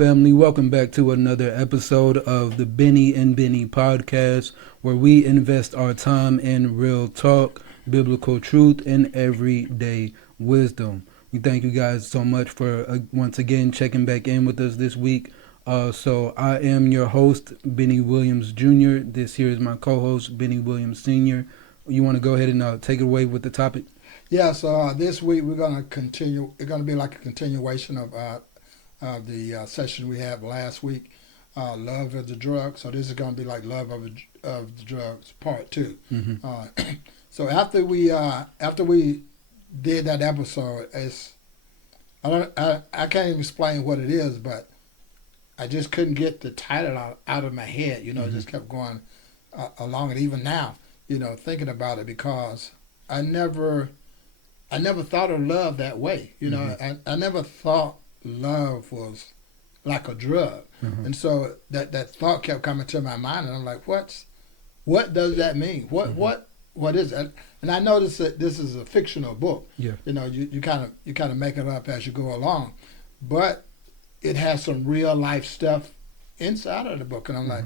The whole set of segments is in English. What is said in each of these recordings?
family? Welcome back to another episode of the Bennie and Bennie podcast, where we invest our time in real talk, biblical truth, and everyday wisdom. We thank you guys so much for once again checking back in with us this week. So I am your host, Bennie Williams Jr. This here is my co-host, Bennie Williams Sr. You want to go ahead and take it away with the topic? Yeah, so this week we're going to continue. It's going to be like a continuation of the session we had last week, Love of the Drug. So this is going to be like Love of the Drugs Part 2. Mm-hmm. So after we did that episode, I can't even explain what it is, but I just couldn't get the title out of my head. You know, It just kept going along, and even now, thinking about it, because I never thought of love that way. I never thought love was like a drug. Mm-hmm. And so that thought kept coming to my mind, and I'm like, what does that mean? What is it? And I noticed that this is a fictional book. Yeah. You kind of make it up as you go along, but it has some real life stuff inside of the book. And I'm like,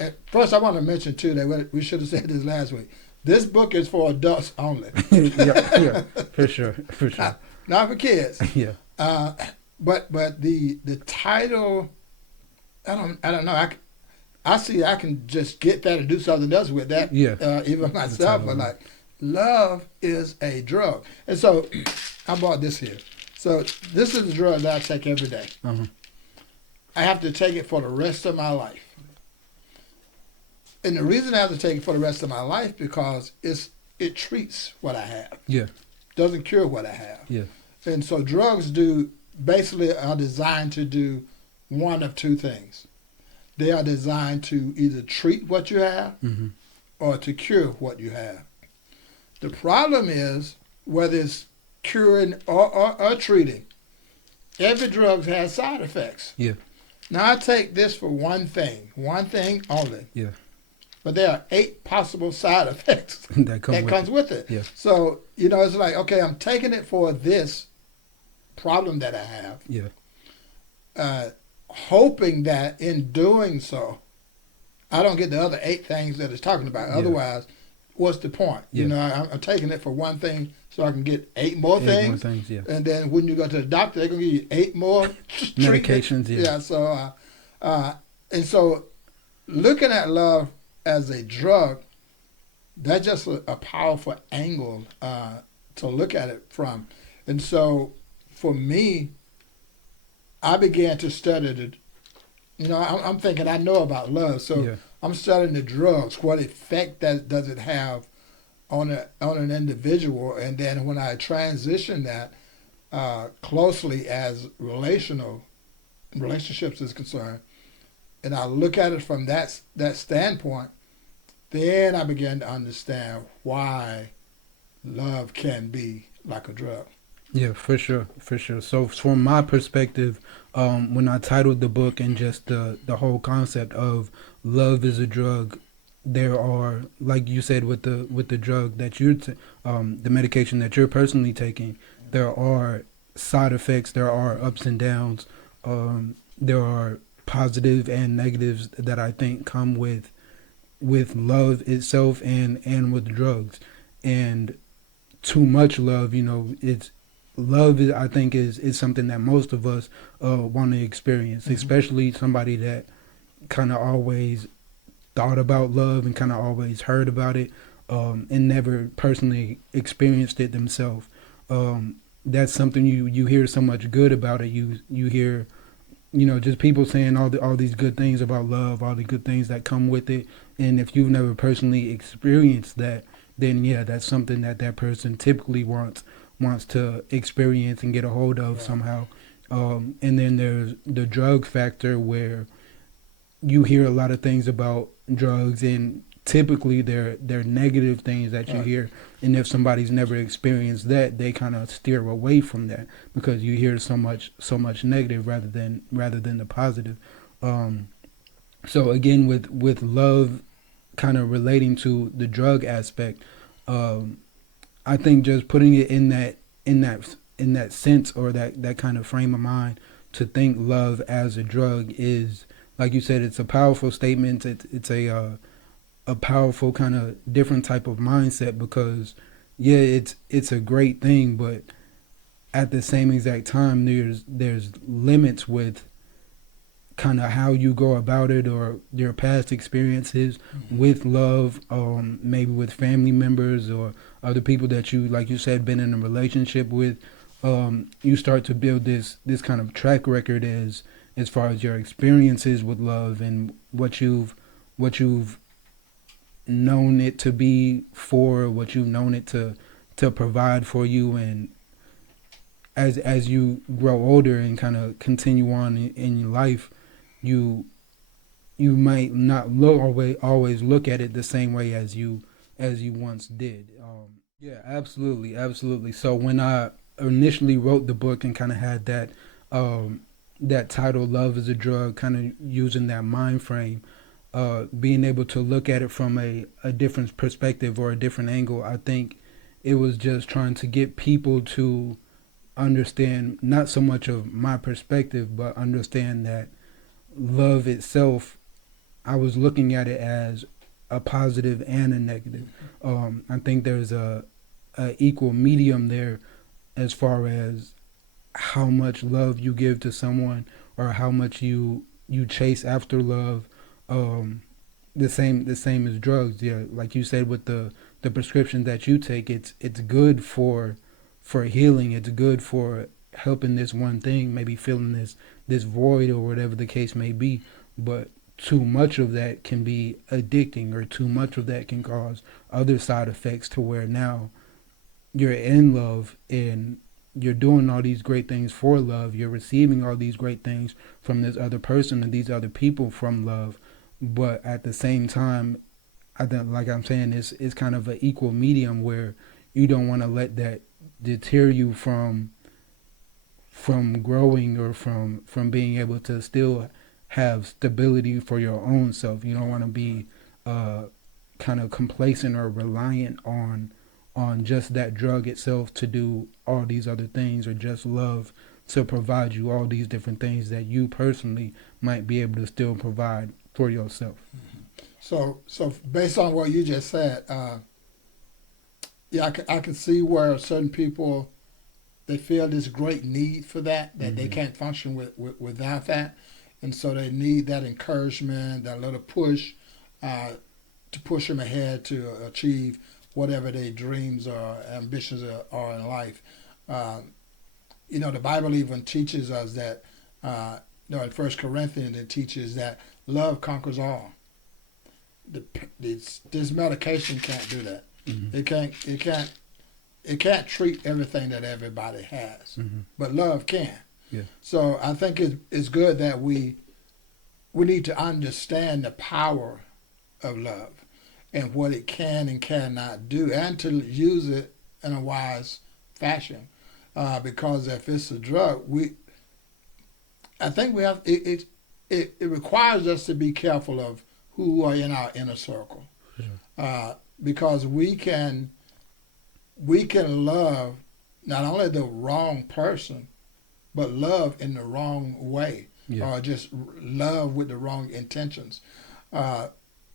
at first I want to mention too that we should have said this last week. This book is for adults only. yeah, for sure. Not for kids. Yeah. But the title, I don't know. I see I can just get that and do something else with that. Yeah. Even myself, but like, love is a drug. And so I bought this here. So this is a drug that I take every day. Uh-huh. I have to take it for the rest of my life. And the reason I have to take it for the rest of my life because it treats what I have. Yeah. Doesn't cure what I have. Yeah. And so drugs basically are designed to do one of two things. They are designed to either treat what you have or to cure what you have. The problem is whether it's curing or treating, every drug has side effects. Yeah. Now I take this for one thing only. Yeah. But there are 8 possible side effects that comes with it. Yeah. So, it's like, okay, I'm taking it for this problem that I have. Yeah. Hoping that in doing so, I don't get the other 8 things that it's talking about. Yeah. Otherwise, what's the point? Yeah. I'm taking it for one thing so I can get 8 more things. Yeah. And then when you go to the doctor, they're going to give you 8 more medications. Yeah. So, and so looking at love as a drug, that's just a powerful angle to look at it from. And so for me, I began to study I'm thinking I know about love, so I'm studying the drugs. What effect does it have on an individual? And then when I transition that closely as relationships is concerned, and I look at it from that standpoint, then I began to understand why love can be like a drug. Yeah, for sure. So from my perspective, when I titled the book and just the whole concept of love is a drug, there are, like you said, with the drug that the medication that you're personally taking, there are side effects, there are ups and downs, there are positive and negatives that I think come with love itself and with drugs. And too much love, I think is something that most of us want to experience, especially somebody that kind of always thought about love and kind of always heard about it and never personally experienced it themselves. That's something you hear so much good about it. You hear, just people saying all these good things about love, all the good things that come with it. And if you've never personally experienced that, then that's something that person typically wants to experience and get a hold of somehow. And then there's the drug factor, where you hear a lot of things about drugs, and typically they're negative things that you hear. And if somebody's never experienced that, they kind of steer away from that because you hear so much negative rather than the positive. So again, with love kind of relating to the drug aspect, I think just putting it in that sense, or that kind of frame of mind, to think love as a drug is, like you said, it's a powerful statement. It's a powerful kind of different type of mindset because yeah, it's a great thing, but at the same exact time, there's limits with kind of how you go about it or your past experiences Mm-hmm. with love, maybe with family members or other people that you, like you said, been in a relationship with. You start to build this kind of track record as far as your experiences with love and what you've known it to be for, what you've known it to provide for you, and as you grow older and kind of continue on in your life, you you might not always look at it the same way as you once did. Yeah, absolutely, absolutely. So when I initially wrote the book and kind of had um, that title, "Love is a Drug," kind of using that mind frame, being able to look at it from a different perspective or a different angle, I think it was just trying to get people to understand not so much of my perspective, but understand that love itself, I was looking at it as a positive and a negative. I think there's a equal medium there as far as how much love you give to someone or how much you chase after love. Um, the same as drugs. Yeah, like you said with the prescription that you take, it's good for healing. It's good for helping this one thing, maybe filling this void or whatever the case may be. But too much of that can be addicting, or too much of that can cause other side effects to where now you're in love and you're doing all these great things for love. You're receiving all these great things from this other person and these other people from love. But at the same time, I think, like I'm saying, it's kind of an equal medium where you don't want to let that deter you from growing or from being able to still have stability for your own self. You don't want to be uh, kind of complacent or reliant on just that drug itself to do all these other things, or just love to provide you all these different things that you personally might be able to still provide for yourself. So based on what you just said, yeah, I can see where certain people they feel this great need for that they Mm-hmm. can't function without that, and so they need that encouragement, that little push, uh, to push them ahead to achieve whatever their dreams or ambitions are in life. Uh, the Bible even teaches us that. In First Corinthians, it teaches that love conquers all. This medication can't do that. Mm-hmm. It can't. It can't. It can't treat everything that everybody has, Mm-hmm. but love can. Yeah. So I think it's good that we need to understand the power of love and what it can and cannot do, and to use it in a wise fashion. Because if it's a drug, I think we have it requires us to be careful of who are in our inner circle, Yeah. because we can love not only the wrong person, but love in the wrong way, Yeah. or just love with the wrong intentions, uh,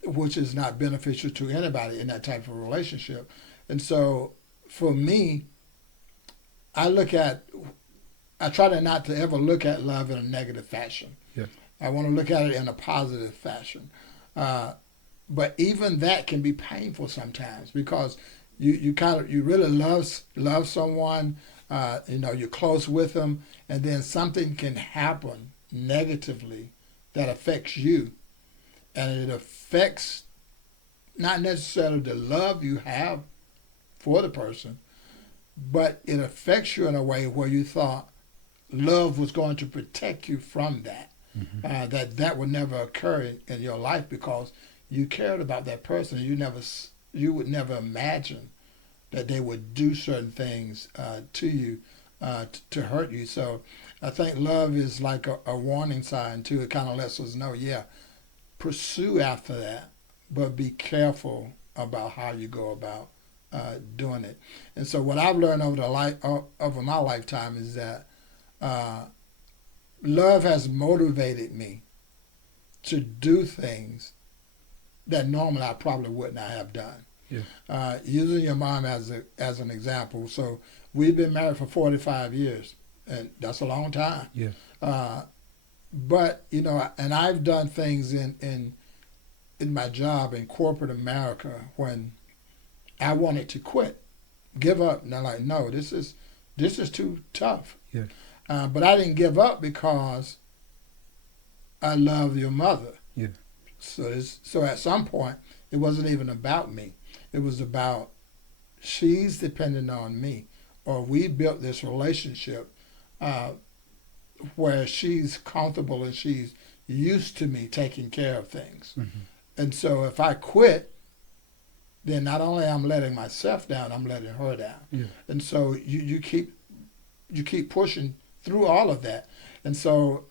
which is not beneficial to anybody in that type of relationship. And so, for me, I look at, I try to not to ever look at love in a negative fashion. Yeah. I want to look at it in a positive fashion. Uh, but even that can be painful sometimes because you really love someone, you're close with them, and then something can happen negatively that affects you, and it affects not necessarily the love you have for the person, but it affects you in a way where you thought love was going to protect you from that. Mm-hmm. That would never occur in your life because you cared about that person. You would never imagine that they would do certain things to you to hurt you. So I think love is like a warning sign too. It kind of lets us know, yeah, pursue after that, but be careful about how you go about doing it. And so what I've learned over my lifetime is that uh, love has motivated me to do things that normally I probably would not have done. Yeah. Using your mom as an example. So we've been married for 45 years, and that's a long time. Yeah. Uh, but and I've done things in my job in corporate America when I wanted to quit, give up, and they're like, no, this is too tough. Yeah. But I didn't give up because I love your mother. Yeah. So at some point, it wasn't even about me. It was about she's dependent on me, or we built this relationship uh, where she's comfortable and she's used to me taking care of things. Mm-hmm. And so if I quit, then not only I'm letting myself down, I'm letting her down. Yeah. And so you keep pushing through all of that. And so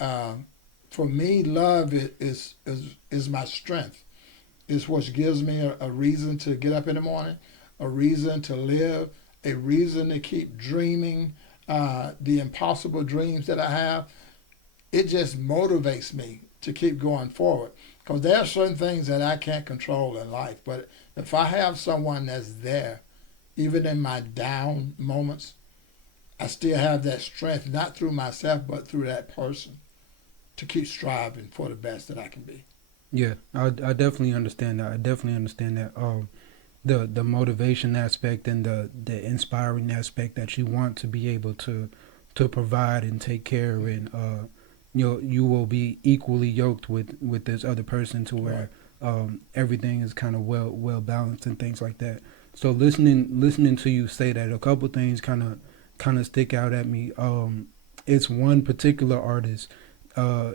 for me, love is my strength. It's what gives me a reason to get up in the morning, a reason to live, a reason to keep dreaming the impossible dreams that I have. It just motivates me to keep going forward. Because there are certain things that I can't control in life. But if I have someone that's there, even in my down moments, I still have that strength, not through myself, but through that person, to keep striving for the best that I can be. Yeah, I definitely understand that. I definitely understand that. The motivation aspect and the inspiring aspect that you want to be able to provide and take care of, and you will be equally yoked with this other person to where everything is kind of well balanced and things like that. So listening to you say that, a couple things kind of stick out at me. It's one particular artist.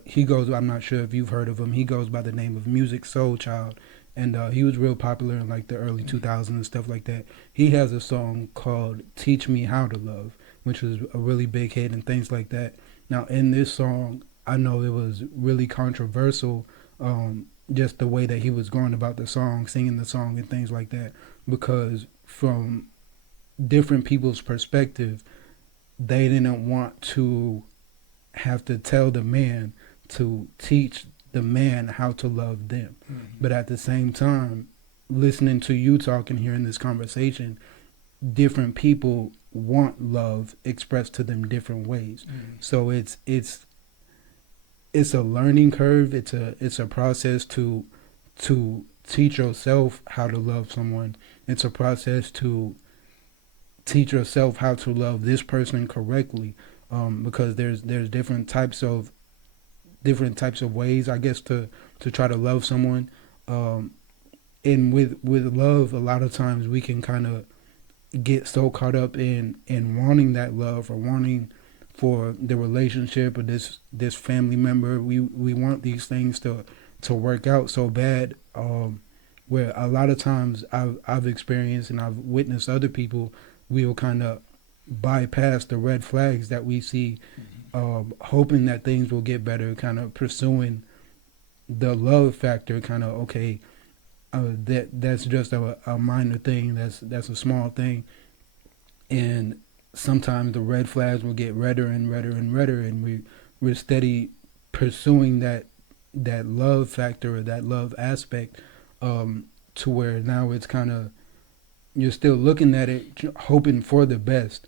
He goes. I'm not sure if you've heard of him. He goes by the name of Music Soul Child, and he was real popular in like the early 2000s and stuff like that. He has a song called "Teach Me How to Love," which was a really big hit and things like that. Now, in this song, I know it was really controversial, just the way that he was going about the song, singing the song, and things like that, because from different people's perspective, they didn't want to have to tell the man to teach the man how to love them. Mm-hmm. But at the same time, listening to you talking here in this conversation, different people want love expressed to them different ways. Mm-hmm. So it's a learning curve. It's a process to teach yourself how to love someone. It's a process to teach yourself how to love this person correctly, because there's different types of ways, I guess, to try to love someone. And with love, a lot of times we can kind of get so caught up in wanting that love, or wanting for the relationship, or this family member. We want these things to work out so bad, where a lot of times I've experienced and I've witnessed other people, we'll kind of bypass the red flags that we see, hoping that things will get better, kind of pursuing the love factor, kind of, okay, that's just a minor thing, that's a small thing, and sometimes the red flags will get redder and redder and redder, and we're steady pursuing that love factor, or that love aspect, to where now it's kind of, you're still looking at it hoping for the best,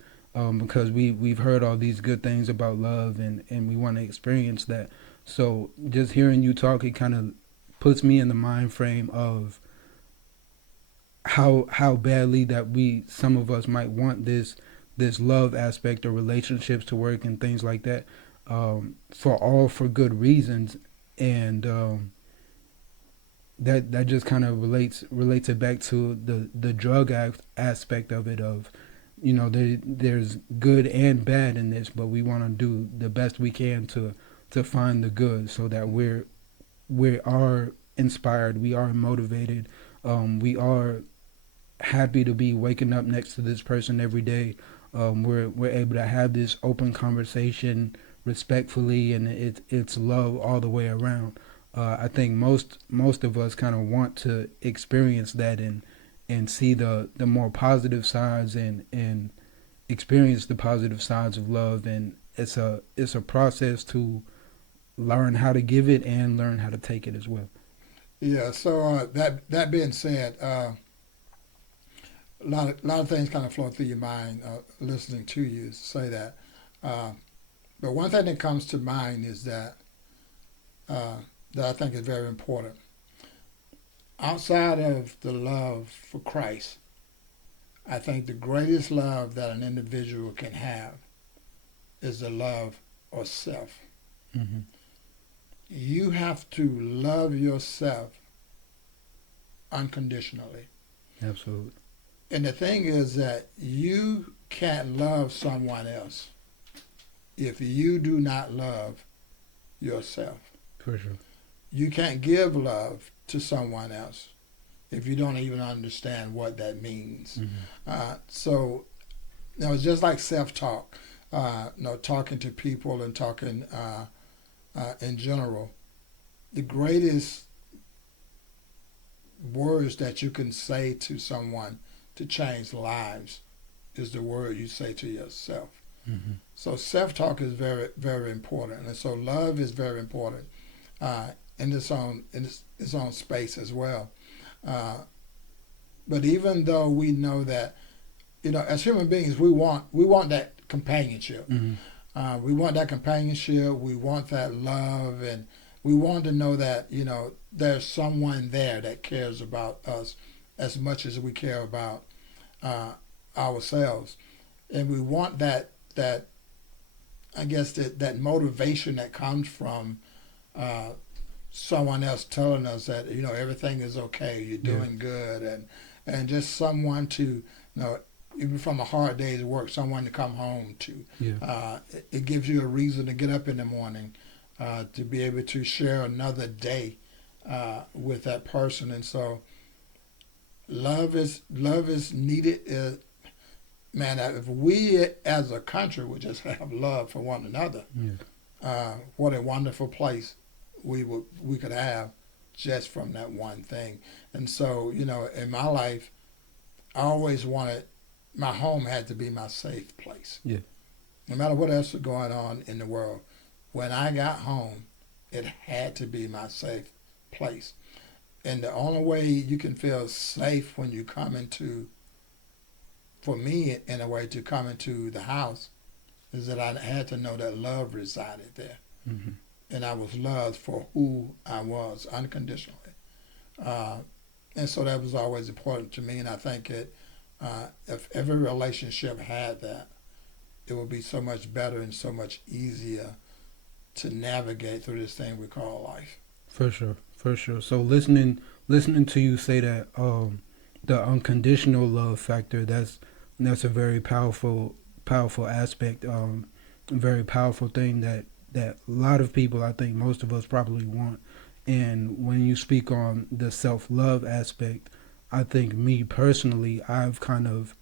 because we've heard all these good things about love, and we want to experience that. So just hearing you talk, it kind of puts me in the mind frame of how badly that some of us might want this love aspect or relationships to work and things like that, for good reasons, and that just kind of relates it back to the drug aspect of it, of there's good and bad in this, but we want to do the best we can to find the good, so that we are inspired, we are motivated, we are happy to be waking up next to this person every day. We're able to have this open conversation respectfully, and it's love all the way around. I think most of us kind of want to experience that, and see the more positive sides, and experience the positive sides of love. And it's a process to learn how to give it and learn how to take it as well. Yeah. So that being said, a lot of things kind of flow through your mind listening to you say that. Uh, but one thing that comes to mind is uh, that I think is very important. Outside of the love for Christ, I think the greatest love that an individual can have is the love of self. Hmm. You have to love yourself unconditionally. Absolutely. And the thing is that you can't love someone else if you do not love yourself. For sure. You can't give love to someone else if you don't even understand what that means. Hmm. So, it's just like self-talk. Talking to people and talking in general. The greatest words that you can say to someone to change lives is the word you say to yourself. Hmm. So self-talk is very, very important, and so love is very important uh, in its own space as well. Uh, but even though we know that, as human beings, we want that companionship. Hmm. We want that companionship. We want that love, and we want to know that there's someone there that cares about us as much as we care about uh, ourselves, and we want that I guess that motivation that comes from uh, someone else telling us that everything is okay, you're Yeah. doing good, and just someone to even from a hard day's work, someone to come home to. Yeah. It gives you a reason to get up in the morning to be able to share another day with that person, and so love is needed. Man, if we as a country would just have love for one another, Yeah. what a wonderful place we could have just from that one thing. And so, in my life, I always wanted my home had to be my safe place. Yeah. No matter what else was going on in the world, when I got home, it had to be my safe place. And the only way you can feel safe when you come into, for me, in a way, to come into the house is that I had to know that love resided there. Hmm. And I was loved for who I was unconditionally. Uh, and so that was always important to me. And I think if every relationship had that, it would be so much better and so much easier to navigate through this thing we call life. For sure. For sure. So listening to you say that the unconditional love factor, that's a very powerful aspect, a very powerful thing that a lot of people, I think most of us probably want. And when you speak on the self-love aspect, I think me personally, I've kind of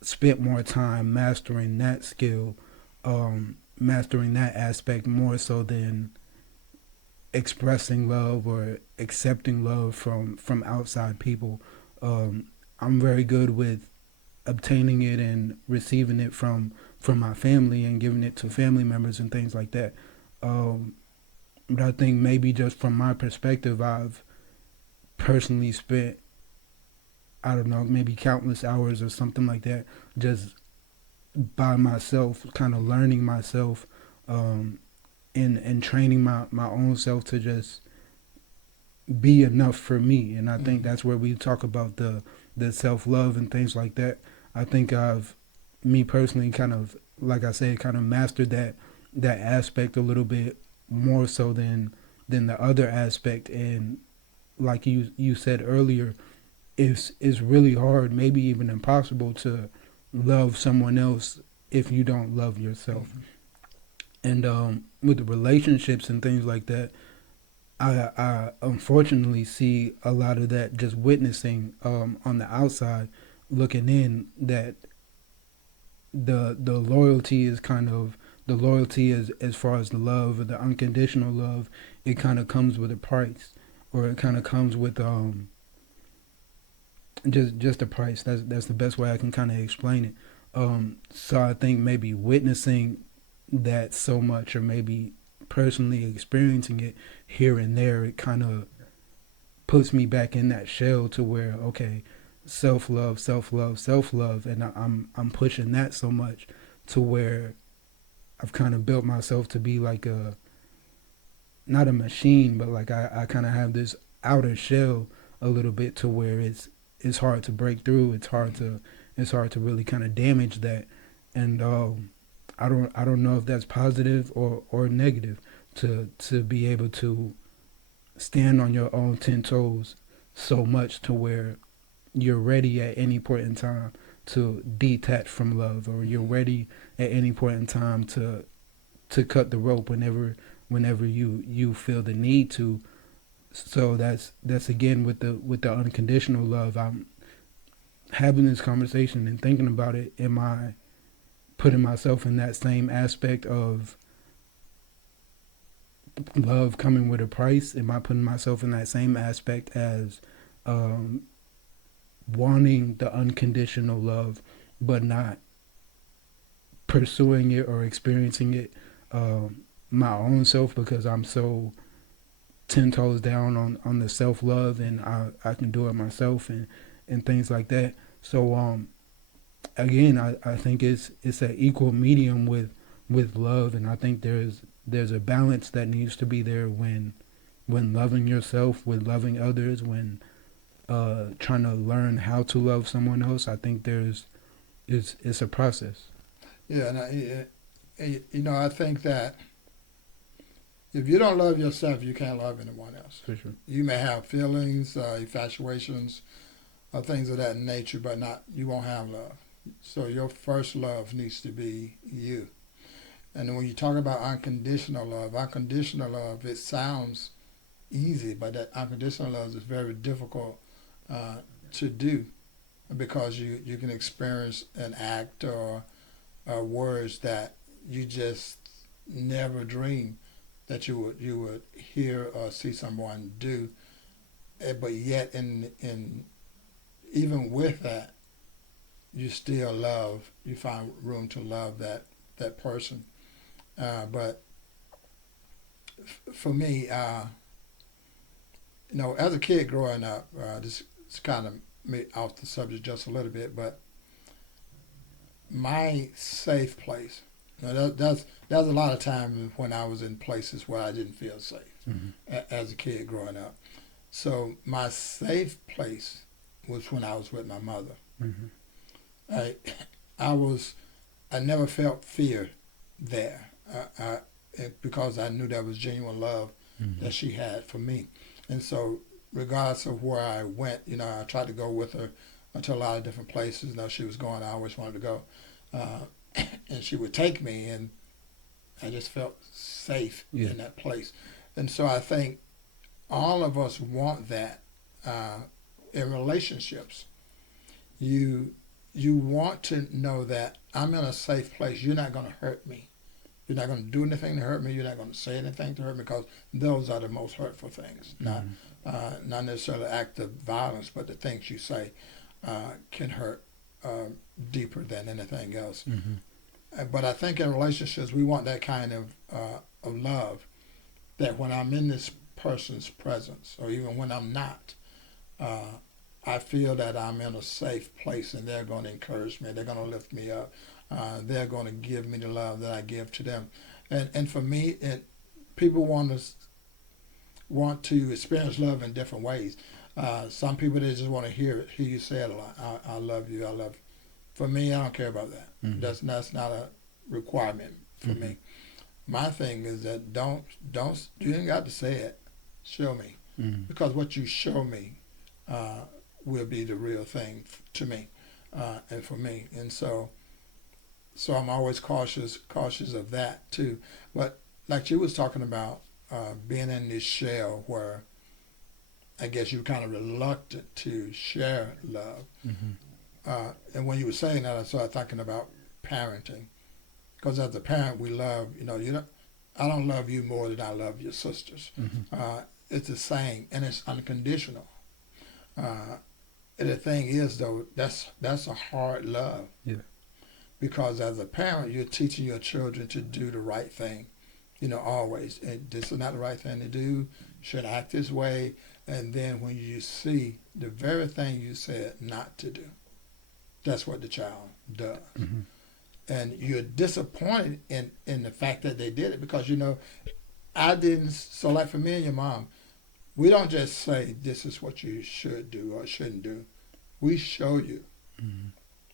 spent more time mastering that skill, mastering that aspect more so than expressing love or accepting love from outside people. Um, I'm very good with obtaining it and receiving it from my family and giving it to family members and things like that. Um, but I think maybe just from my perspective, I've personally spent, I don't know, maybe countless hours or something like that, just by myself, kind of learning myself, um, and training my own self to just be enough for me. And I think Mm-hmm. that's where we talk about the self love and things like that. I think I've, me personally, kind of, like I said, kind of mastered that aspect a little bit more so than the other aspect. And like you said earlier, it's really hard, maybe even impossible, to love someone else if you don't love yourself. Mm-hmm. And with the relationships and things like that, I unfortunately see a lot of that just witnessing on the outside, looking in, that the loyalty is kind of, the loyalty as far as the love or the unconditional love, it kind of comes with a price, or it kind of comes with just a price. That's the best way I can kind of explain it. So I think maybe witnessing that so much, or maybe personally experiencing it here and there, it kind of puts me back in that shell to where, okay, self love, self love, self love, and I'm pushing that so much to where I've kind of built myself to be like a, not a machine, but like I kind of have this outer shell a little bit to where it's hard to break through. It's hard to really kind of damage that, and I don't know if that's positive or negative to be able to stand on your own 10 toes so much to where you're ready at any point in time to detach from love, or you're ready at any point in time to cut the rope whenever you feel the need to. So that's again with the unconditional love. I'm having this conversation and thinking about it. Am I putting myself in that same aspect of love coming with a price? Am I putting myself in that same aspect as um, wanting the unconditional love, but not pursuing it or experiencing it my own self because I'm so 10 toes down on the self love and I can do it myself and things like that. So again, I think it's an equal medium with love, and I think there's a balance that needs to be there when loving yourself, with loving others, when trying to learn how to love someone else. I think it's a process. Yeah, and I think that if you don't love yourself, you can't love anyone else. For sure. You may have feelings, infatuations, or things of that nature, but not you won't have love. So your first love needs to be you. And when you talk about unconditional love, it sounds easy, but that unconditional love is very difficult to do because you can experience an act or words that you just never dream that you would hear or see someone do, but yet in even with that, you still love. You find room to love that person. But for me, as a kid growing up, this is kind of off the subject just a little bit, but my safe place. That's a lot of times when I was in places where I didn't feel safe as a kid growing up. So my safe place was when I was with my mother. Mm-hmm. I never felt fear there because I knew that was genuine love that she had for me. And so regardless of where I went, I tried to go with her to a lot of different places. She was going, I always wanted to go. And she would take me, and I just felt safe in that place. And so I think all of us want that in relationships. You want to know that I'm in a safe place. You're not going to hurt me. You're not going to do anything to hurt me. You're not going to say anything to hurt me, because those are the most hurtful things. Not necessarily act of violence, but the things you say can hurt deeper than anything else. But I think in relationships, we want that kind of love, that when I'm in this person's presence, or even when I'm not, I feel that I'm in a safe place, and they're going to encourage me. They're going to lift me up. They're going to give me the love that I give to them. And for me, people want to experience love in different ways. Some people, they just want to hear you say it a lot. I love you. I love you. For me, I don't care about that. That's not a requirement for me. My thing is that don't you ain't got to say it. Show me, because what you show me will be the real thing to me and for me. And so I'm always cautious of that too. But like you was talking about being in this shell where I guess you're kind of reluctant to share love. And when you were saying that, I started thinking about parenting. Because as a parent, we love, I don't love you more than I love your sisters. It's the same, and it's unconditional. And the thing is, though, that's a hard love. Yeah. Because as a parent, you're teaching your children to do the right thing always. And this is not the right thing to do. Should act this way. And then when you see the very thing you said not to do, that's what the child does. Mm-hmm. And you're disappointed in the fact that they did it because, I didn't. So, like for me and your mom, we don't just say this is what you should do or shouldn't do. We show you Mm-hmm.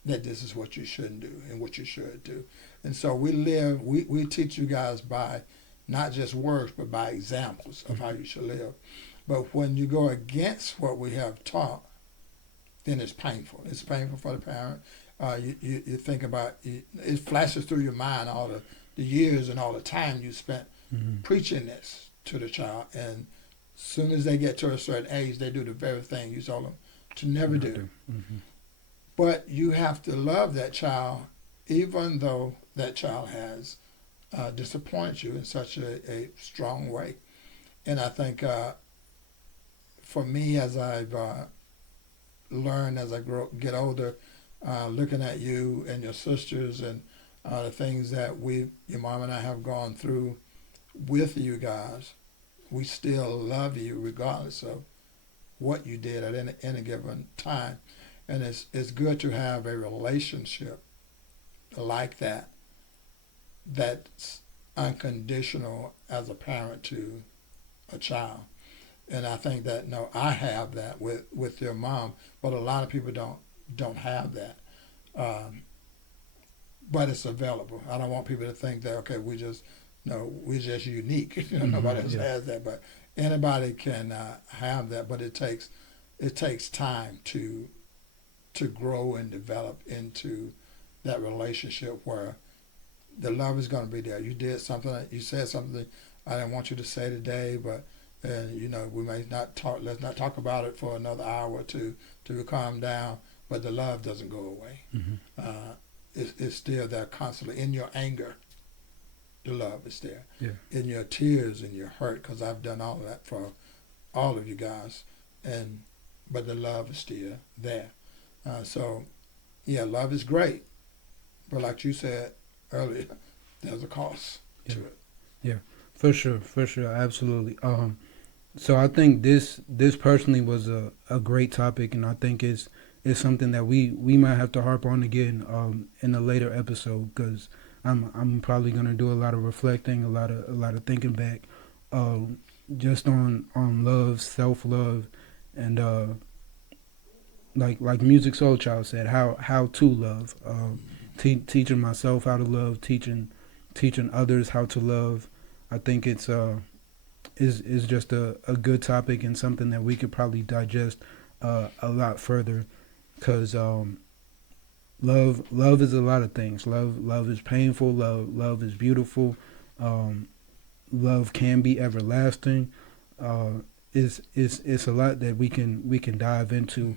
that this is what you shouldn't do and what you should do. And so we teach you guys by not just words, but by examples of how you should live. But when you go against what we have taught, then it's painful. It's painful for the parent. You think about it flashes through your mind all the years and all the time you spent Mm-hmm. preaching this to the child. And as soon as they get to a certain age, they do the very thing you told them to never do. Mm-hmm. But you have to love that child, even though that child has disappointed you in such a strong way. And I think for me, as I've learned as I get older, looking at you and your sisters and the things that your mom and I have gone through with you guys, we still love you regardless of what you did at any given time. And it's good to have a relationship like that's unconditional as a parent to a child. And I think that no, I have that with your mom, but a lot of people don't have that. Um, but it's available. I don't want people to think that okay, we're just unique. Mm-hmm. Nobody else Yeah. has that, but anybody can have that. But it takes time to grow and develop into that relationship where the love is going to be there. You did something, you said something I didn't want you to say today, but we may not talk. Let's not talk about it for another hour or two to calm down. But the love doesn't go away. Mm-hmm. It's still there constantly. In your anger, the love is there. Yeah. In your tears and your hurt, because I've done all of that for all of you guys, but the love is still there. So, yeah, love is great, but like you said earlier, there's a cost to it. Yeah, for sure, absolutely. So I think this personally was a great topic, and I think it's something that we might have to harp on again in a later episode because I'm probably gonna do a lot of reflecting, a lot of thinking back, just on love, self love, and like Music Soul Child said, how to love, teaching myself how to love, teaching others how to love. I think it's is just a good topic and something that we could probably digest a lot further, because love is a lot of things. Love is painful. Love is beautiful. Love can be everlasting. It's a lot that we can dive into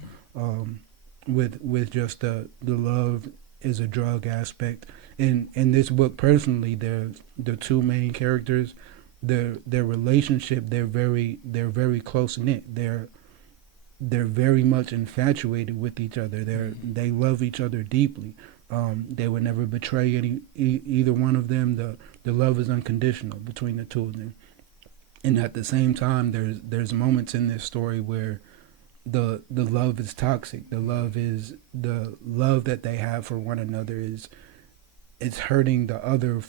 with just the love is a drug aspect. In this book, personally, the two main characters, their relationship, they're very close knit. They're very much infatuated with each other. They love each other deeply. They would never betray either one of them. The love is unconditional between the two of them. And at the same time, there's moments in this story where the love is toxic. The love that they have for one another it's hurting the other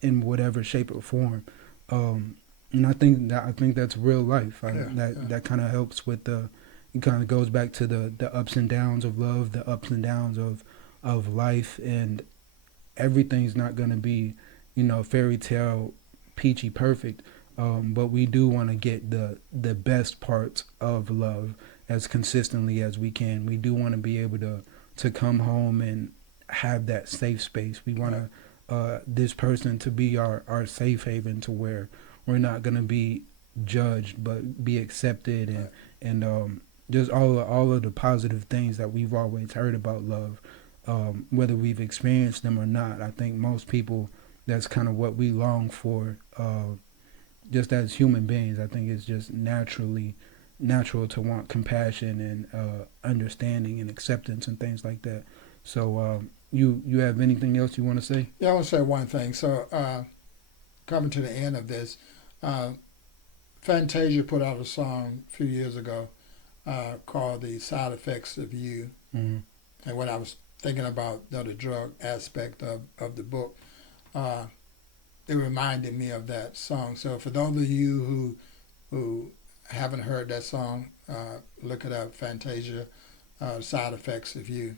in whatever shape or form. And I think that's real life. That kind of helps with it kind of goes back to the ups and downs of love, the ups and downs of life, and everything's not going to be, fairy tale, peachy perfect. But we do want to get the best parts of love as consistently as we can. We do want to be able to come home and have that safe space. We want this person to be our safe haven, to where we're not going to be judged but be accepted, and just all of the positive things that we've always heard about love, whether we've experienced them or not. I think most people, that's kind of what we long for, just as human beings. I think it's just natural to want compassion and understanding and acceptance and things like that. So you have anything else you want to say? Yeah, I want to say one thing. So coming to the end of this. Uh, Fantasia put out a song a few years ago called "The Side Effects of You," Mm-hmm. and when I was thinking about the drug aspect of the book, uh, it reminded me of that song. So for those of you who haven't heard that song, look it up. Fantasia, "Side Effects of You."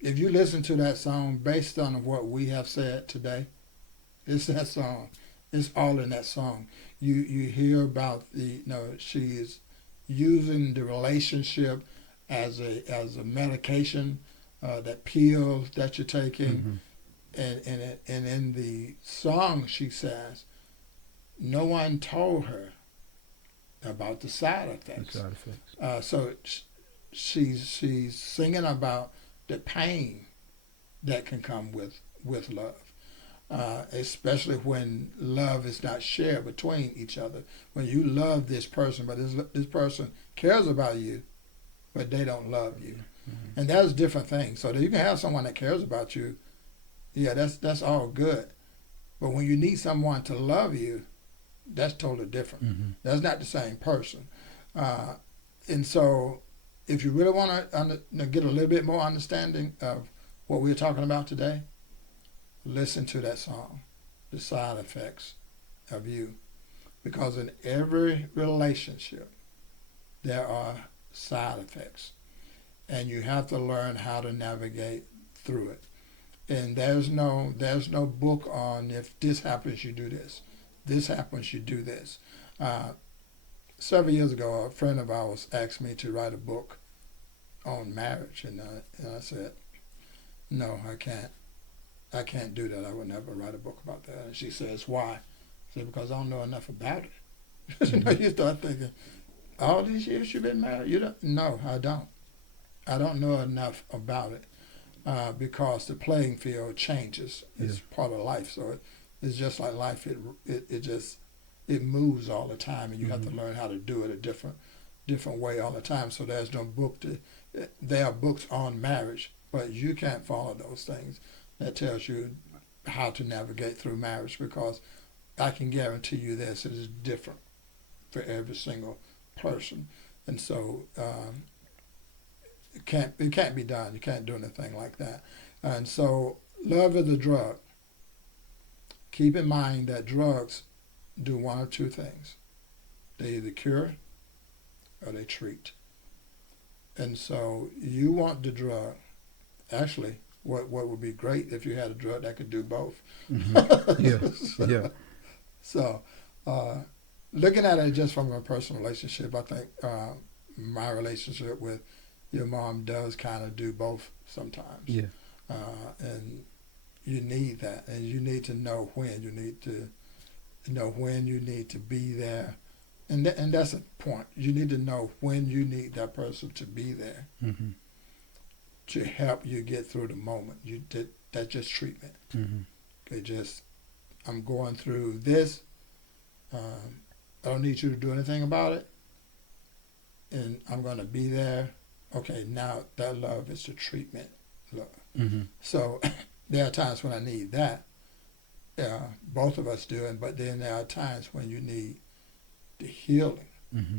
If you listen to that song based on what we have said today, it's that song. It's all in that song. You hear about she is using the relationship as a medication, that pill that you're taking, Mm-hmm. and in the song she says, no one told her about the side The effects. side effects. So she's singing about the pain that can come with love, especially when love is not shared between each other. When you love this person, but this person cares about you, but they don't love you, Mm-hmm. and that's different things. So that you can have someone that cares about you, yeah, that's all good. But when you need someone to love you, that's totally different. Mm-hmm. That's not the same person. Uh, and so, if you really want to get a little bit more understanding of what we're talking about today, listen to that song, "The Side Effects of You," because in every relationship there are side effects, and you have to learn how to navigate through it. And there's no book on if this happens you do this, this happens you do this. Uh, Several years ago, a friend of ours asked me to write a book on marriage, and I said, no, I can't. I can't do that. I would never write a book about that. And she says, why? I said, because I don't know enough about it. Mm-hmm. You start thinking, all these years you've been married? You don't? No, I don't. I don't know enough about it because the playing field changes. Yeah. It's part of life. So it's just like life. It moves all the time, and you have to Mm-hmm. learn how to do it a different way all the time. So there's no book to. There are books on marriage, but you can't follow those things. That tells you how to navigate through marriage, because I can guarantee you this: it is different for every single person, and so it can't be done. You can't do anything like that. And so love is a drug. Keep in mind that drugs do one or two things: they either cure or they treat. And so you want the drug. Actually, what would be great if you had a drug that could do both. Mm-hmm. Yeah. Yeah. So, uh, looking at it just from a personal relationship, I think my relationship with your mom does kind of do both sometimes. Yeah. And you need that, and you need to know when you need to be there, and that's a point. You need to know when you need that person to be there Mm-hmm. to help you get through the moment. That's just treatment. Mm-hmm. Okay, just I'm going through this. I don't need you to do anything about it, and I'm going to be there. Okay, now that love is the treatment love. Mm-hmm. So there are times when I need that. Both of us do, but then there are times when you need the healing. Mm-hmm.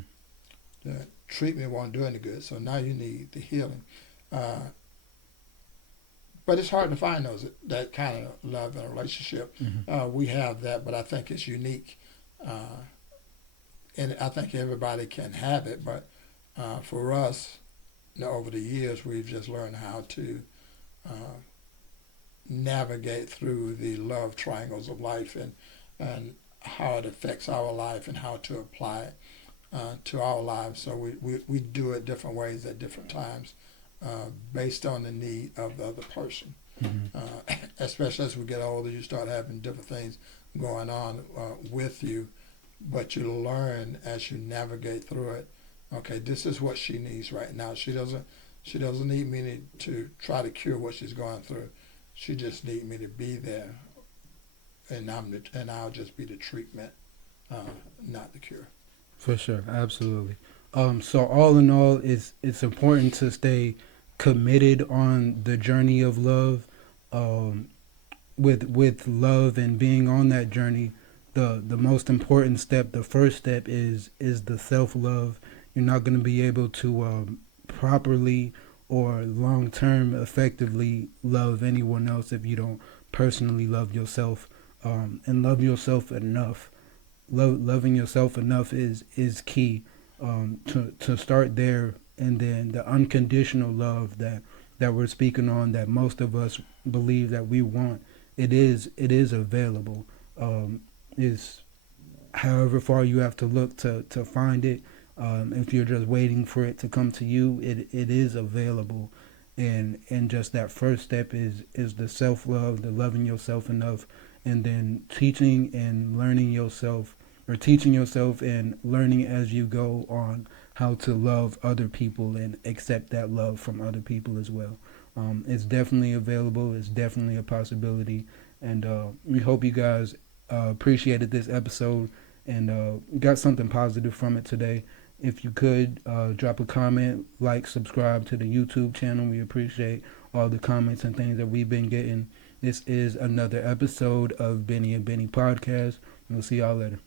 The treatment won't do any good, so now you need the healing. Uh, but it's hard to find that kind of love in a relationship. Mm-hmm. We have that, but I think it's unique, and I think everybody can have it. But for us, over the years, we've just learned how to uh, navigate through the love triangles of life, and how it affects our life and how to apply it to our lives. So we do it different ways at different times based on the need of the other person. Mm-hmm. Especially as we get older, you start having different things going on with you, but you learn as you navigate through it. Okay, this is what she needs right now. She doesn't need me to try to cure what she's going through. She just needs me to be there, and I'll just be the treatment, not the cure. For sure, absolutely. So all in all, it's important to stay committed on the journey of love. Um, with love and being on that journey, the most important step, the first step is the self love. You're not going to be able to properly or long term effectively love anyone else if you don't personally love yourself, and love yourself enough. Loving yourself enough is key, to start there, and then the unconditional love that we're speaking on, that most of us believe that we want, it is available. Is however far you have to look to find it. If you're just waiting for it to come to you, it is available, and just that first step is the self love, the loving yourself enough, and then teaching and learning yourself, or teaching yourself and learning as you go on how to love other people and accept that love from other people as well. It's definitely available. It's definitely a possibility, and we hope you guys appreciated this episode and got something positive from it today. If you could drop a comment, like, subscribe to the YouTube channel. We appreciate all the comments and things that we've been getting. This is another episode of Bennie and Bennie Podcast. We'll see y'all later.